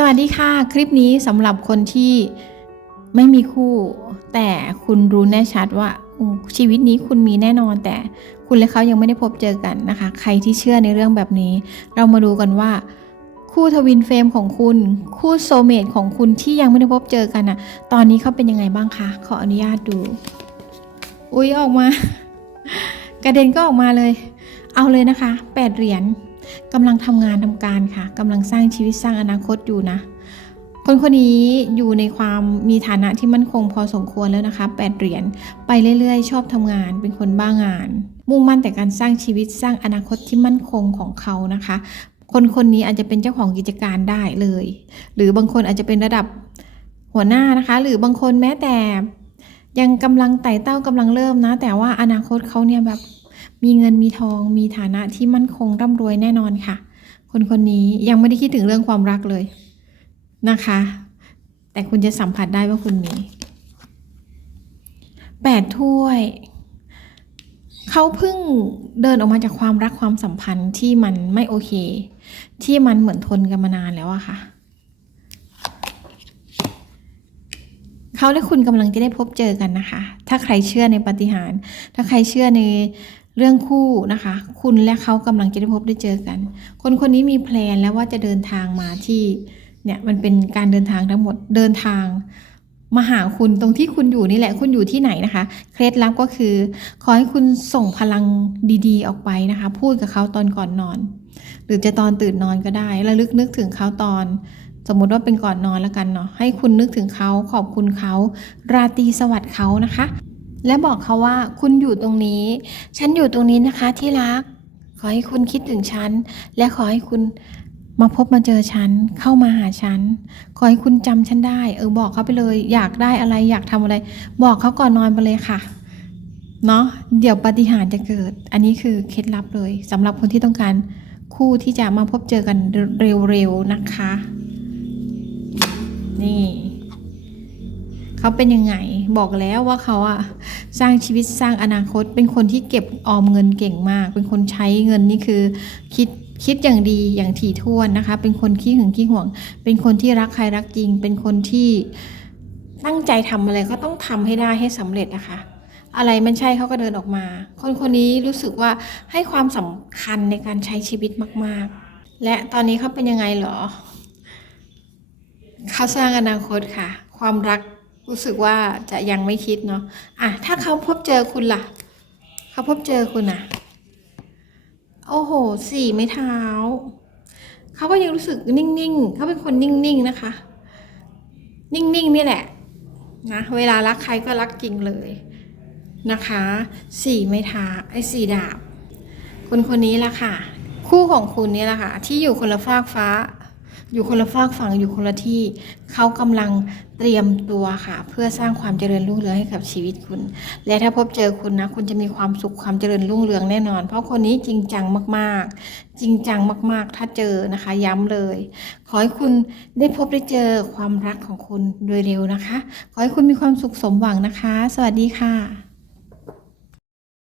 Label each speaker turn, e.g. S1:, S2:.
S1: สวัสดีค่ะคลิปนี้สำหรับคนที่ไม่มีคู่ แต่คุณรู้แน่ชัดว่าชีวิตนี้คุณมีแน่นอน แต่คุณและเขายังไม่ได้พบเจอกันนะคะ ใครที่เชื่อในเรื่องแบบนี้ เรามาดูกันว่า คู่ทวินเฟรมของคุณ คู่โซเมตของคุณที่ยังไม่ได้พบเจอกันน่ะตอนนี้เขาเป็นยังไงบ้างคะขออนุญาตดู อุ้ยออกมา กระเด็นก็ออกมาเลย เอาเลยนะคะแปดเหรียญ กำลังทำงานทำการค่ะกำลังสร้างชีวิตสร้างอนาคตอยู่นะ คนคนนี้อยู่ในความมีฐานะที่มั่นคงพอสมควรแล้วนะคะแปดเหรียญไปเรื่อยๆ ชอบทำงาน เป็นคนบ้างาน มุ่งมั่นแต่การสร้างชีวิตสร้างอนาคตที่มั่นคงของเขานะคะ คนคนนี้อาจจะเป็นเจ้าของกิจการได้เลย หรือบางคนอาจจะเป็นระดับหัวหน้านะคะ หรือบางคนแม้แต่ยังกำลังไต่เต้ากำลังเริ่มนะ แต่ว่าอนาคตเขาเนี่ยแบบ มีเงินมีทองมีฐานะที่มั่นคงร่ำรวยแน่นอนค่ะ คนคนนี้ยังไม่ได้คิดถึงเรื่องความรักเลยนะคะ แต่คุณจะสัมผัสได้ว่าคุณมีแปดถ้วย เขาเพิ่งเดินออกมาจากความรักความสัมพันธ์ที่มันไม่โอเค ที่มันเหมือนทนกันมานานแล้วอะค่ะเขาและคุณกำลังจะได้พบเจอกันนะคะ ถ้าใครเชื่อในปฏิหาร ถ้าใครเชื่อใน เรื่องคู่นะคะ คุณและเขากำลังจะได้พบได้เจอกัน คนคนนี้มีแพลนแล้วว่าจะเดินทางมาที่เนี่ยมันเป็นการเดินทางทั้งหมดเดินทางมาหาคุณตรงที่คุณอยู่นี่แหละ คุณอยู่ที่ไหนนะคะ เคล็ดลับก็คือ ขอให้คุณส่งพลังดีๆ ออกไปนะคะ พูดกับเขาตอนก่อนนอน หรือจะตอนตื่นนอนก็ได้ระลึกนึกถึงเขาตอน สมมุติว่าเป็นก่อนนอนแล้วกันเนาะให้คุณนึกถึงเขาขอบคุณเขา ราตรีสวัสดิ์เขานะคะ และบอกเขาว่าคุณอยู่ตรงนี้ ฉันอยู่ตรงนี้นะคะที่รัก ขอให้คุณคิดถึงฉัน และขอให้คุณมาพบมาเจอฉัน เข้ามาหาฉัน ขอให้คุณจำฉันได้ เออบอกเขาไปเลย อยากได้อะไรอยากทำอะไร บอกเขาก่อนนอนไปเลยค่ะเนาะเดี๋ยวปาฏิหารย์จะเกิด อันนี้คือเคล็ดลับเลยสำหรับคนที่ต้องการคู่ที่จะมาพบเจอกันเร็วๆนะคะ นี่ เขาเป็นยังไงบอกแล้วว่าเขาอะสร้างชีวิตสร้างอนาคต เป็นคนที่เก็บออมเงินเก่งมาก เป็นคนใช้เงินนี่คือคิดคิดอย่างดีอย่างถี่ถ้วนนะคะ เป็นคนขี้หึงขี้ห่วง เป็นคนที่รักใครรักจริง เป็นคนที่ตั้งใจทำอะไรก็ต้องทำให้ได้ให้สำเร็จนะคะ อะไรมันใช่เขาก็เดินออกมา คนคนนี้รู้สึกว่าให้ความสำคัญในการใช้ชีวิตมาก ๆ และตอนนี้เขาเป็นยังไงเหรอเขาสร้างอนาคตค่ะ ความรัก รู้สึกว่าจะยังไม่คิดเนาะอะถ้าเขาพบเจอคุณล่ะ เขาพบเจอคุณอะ โอ้โหสี่ไม้เท้า เขาก็ยังรู้สึกนิ่งๆ เขาเป็นคนนิ่งๆนะคะ นิ่งๆนี่แหละนะเวลารักใครก็รักจริงเลยนะคะสี่ไม้เท้าไอ้สี่ดาบคนคนนี้ละค่ะ คู่ของคุณนี่แหละค่ะ ที่อยู่คนละฟากฟ้า อยู่คนละฟากฝั่งอยู่คนละที่ เขากำลังเตรียมตัวค่ะ เพื่อสร้างความเจริญรุ่งเรืองให้กับชีวิตคุณ และถ้าพบเจอคุณนะ คุณจะมีความสุขความเจริญรุ่งเรืองแน่นอน เพราะคนนี้จริงจังมาก ๆ จริงจังมาก ๆ ถ้าเจอนะคะ ย้ำเลย ขอให้คุณได้พบได้เจอความรักของคุณโดยเร็วนะคะ ขอให้คุณมีความสุขสมหวังนะคะ สวัสดีค่ะ